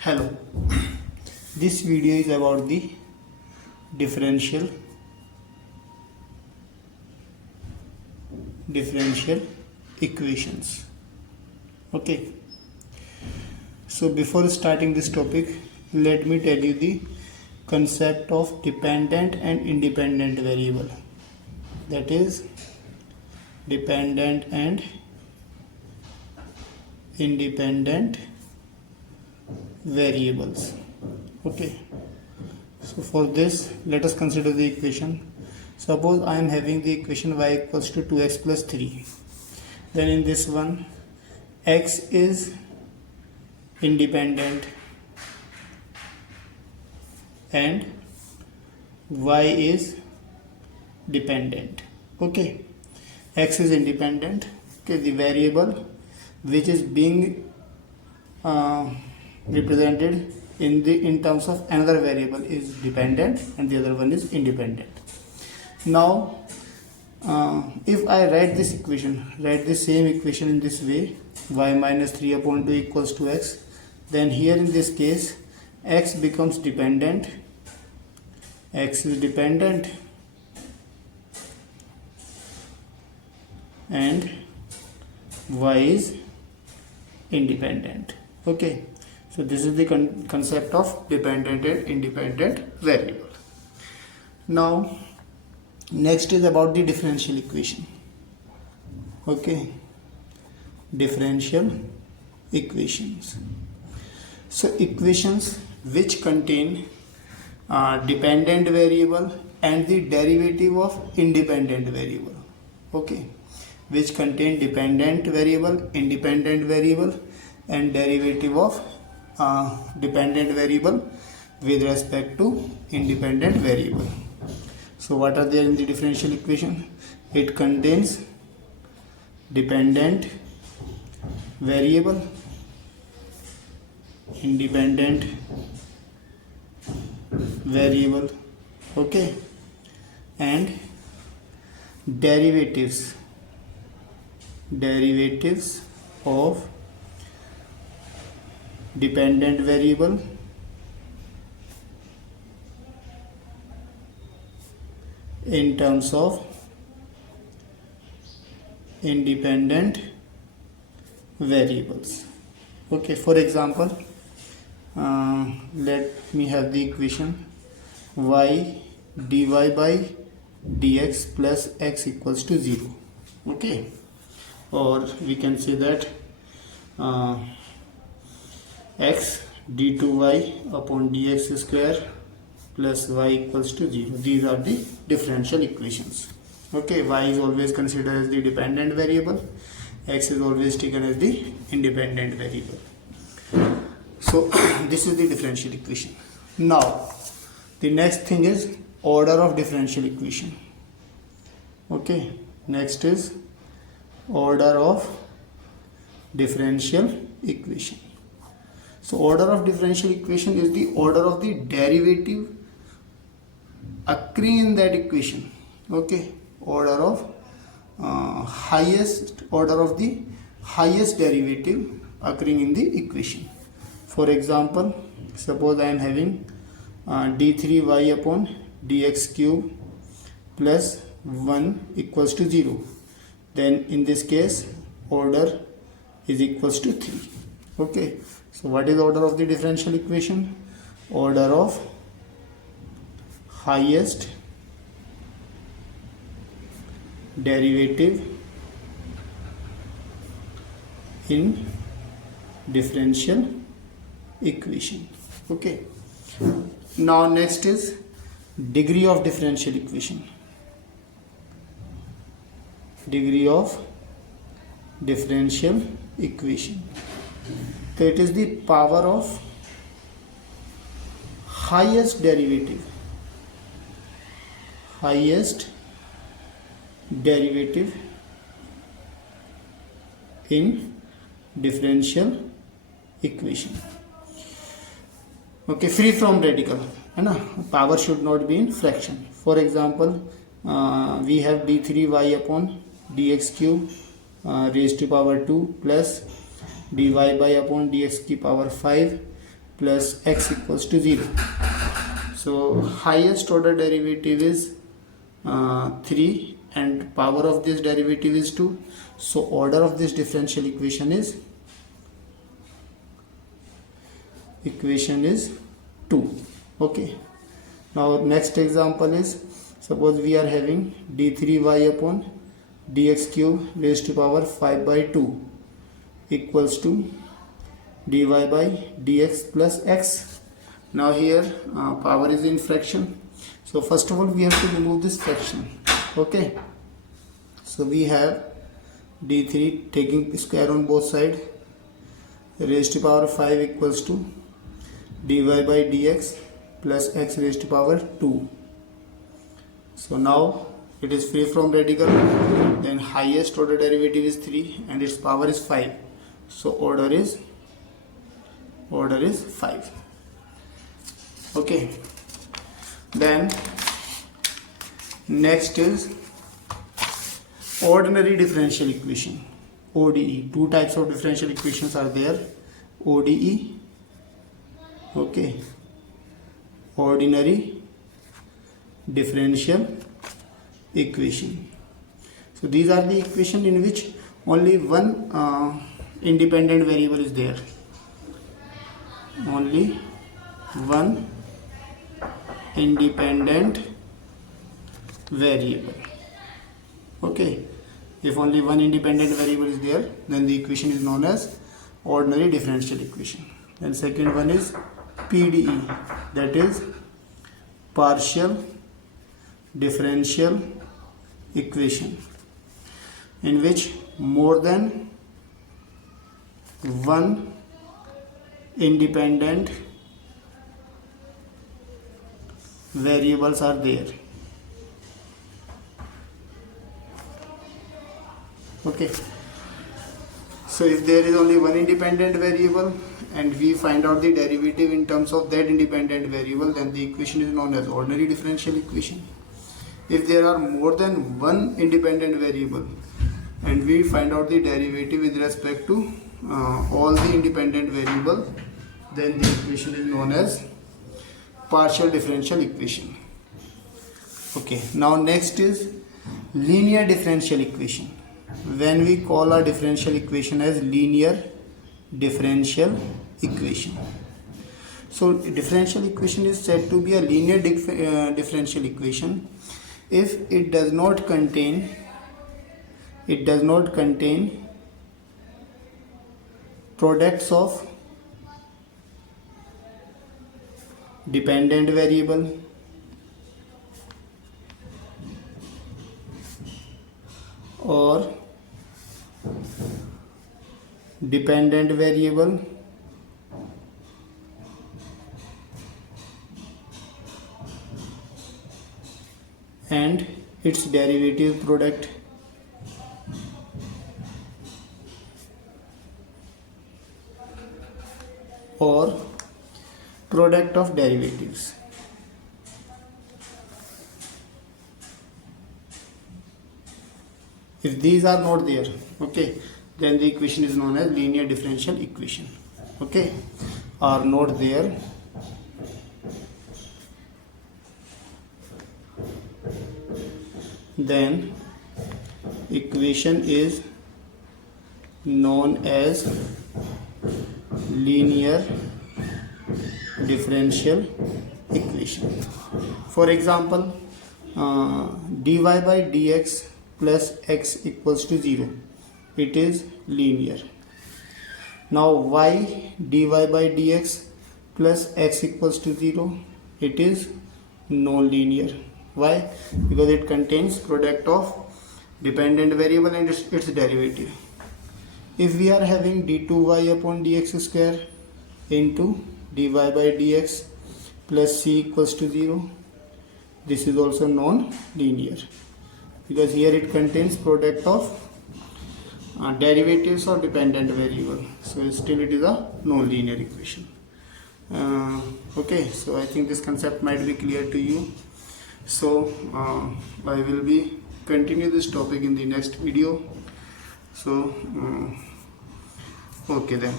Hello, this video is about the differential equations. Okay, so before starting this topic, let me tell you the concept of dependent and independent variable. That is dependent and independent variables. Okay, so for this let us consider the equation. Suppose I am having the equation y equals to 2x plus 3. Then in this one, x is independent and y is dependent. Okay, x is independent. Okay, the variable which is being represented in terms of another variable is dependent and the other one is independent. Now if I write this same equation in this way, y minus 3 upon 2 equals to x, then here in this case x becomes dependent, x is dependent and y is independent. Okay, so this is the concept of dependent and independent variable. Now next is about the differential equation. Okay, differential equations. So equations which contain dependent variable and the derivative of independent variable. Okay, which contain dependent variable, independent variable and derivative of dependent variable with respect to independent variable. So what are there in the differential equation? It contains dependent variable, independent variable, okay, and derivatives of dependent variable in terms of independent variables. Okay, for example, let me have the equation y dy by dx plus x equals to 0. Okay, or we can say that x d2y upon dx square plus y equals to 0. These are the differential equations. Okay, y is always considered as the dependent variable, x is always taken as the independent variable. So this is the differential equation. Now the next thing is order of differential equation. Okay, next is order of differential equation. So order of differential equation is the order of the derivative occurring in that equation. Okay, order of the highest derivative occurring in the equation. For example, suppose I am having d3y upon dx cube plus 1 equals to 0. Then in this case order is equals to 3. Okay, so what is order of the differential equation? Order of highest derivative in differential equation. Okay, now next is degree of differential equation. Degree of differential equation. So it is the power of highest derivative in differential equation. Okay, free from radical, power should not be in fraction. For example, we have d3y upon dx cube raised to power 2 plus dy by upon dx की power 5 plus x equals to 0. So highest order derivative is 3 and power of this derivative is 2. So order of this differential equation is 2. Okay. Now next example is, suppose we are having d3y upon dx cube raised to power 5 by 2 equals to dy by dx plus x. Now here power is in fraction. So first of all we have to remove this fraction. Okay. So we have d3 taking square on both sides raised to power 5 equals to dy by dx plus x raised to power 2. So now it is free from radical, then highest order derivative is 3 and its power is 5. So order is 5. Okay. Then next is ordinary differential equation, ODE. Two types of differential equations are there, ODE, okay, ordinary differential equation. So these are the equation in which only one independent variable is there, only one independent variable. Okay, if only one independent variable is there, then the equation is known as ordinary differential equation. Then second one is PDE, that is partial differential equation, in which more than one independent variables are there. Okay, so if there is only one independent variable and we find out the derivative in terms of that independent variable, then the equation is known as ordinary differential equation. If there are more than one independent variable and we find out the derivative with respect to all the independent variables, then the equation is known as partial differential equation. Okay, now next is linear differential equation. When we call a differential equation as linear differential equation, so differential equation is said to be a linear differential equation if it does not contain products of dependent variable or dependent variable and its derivative product or product of derivatives. If these are not there, okay, then the equation is known as linear differential equation. Okay, are not there, then equation is known as linear differential equation. For example, dy by dx plus x equals to 0, it is linear. Now y dy by dx plus x equals to 0, it is non-linear. Why? Because it contains product of dependent variable and its derivative. If we are having d2y upon dx square into dy by dx plus c equals to 0, this is also non-linear because here it contains product of derivatives of dependent variable, so still it is a non-linear equation. Okay, so I think this concept might be clear to you. So I will be continue this topic in the next video. So okay then.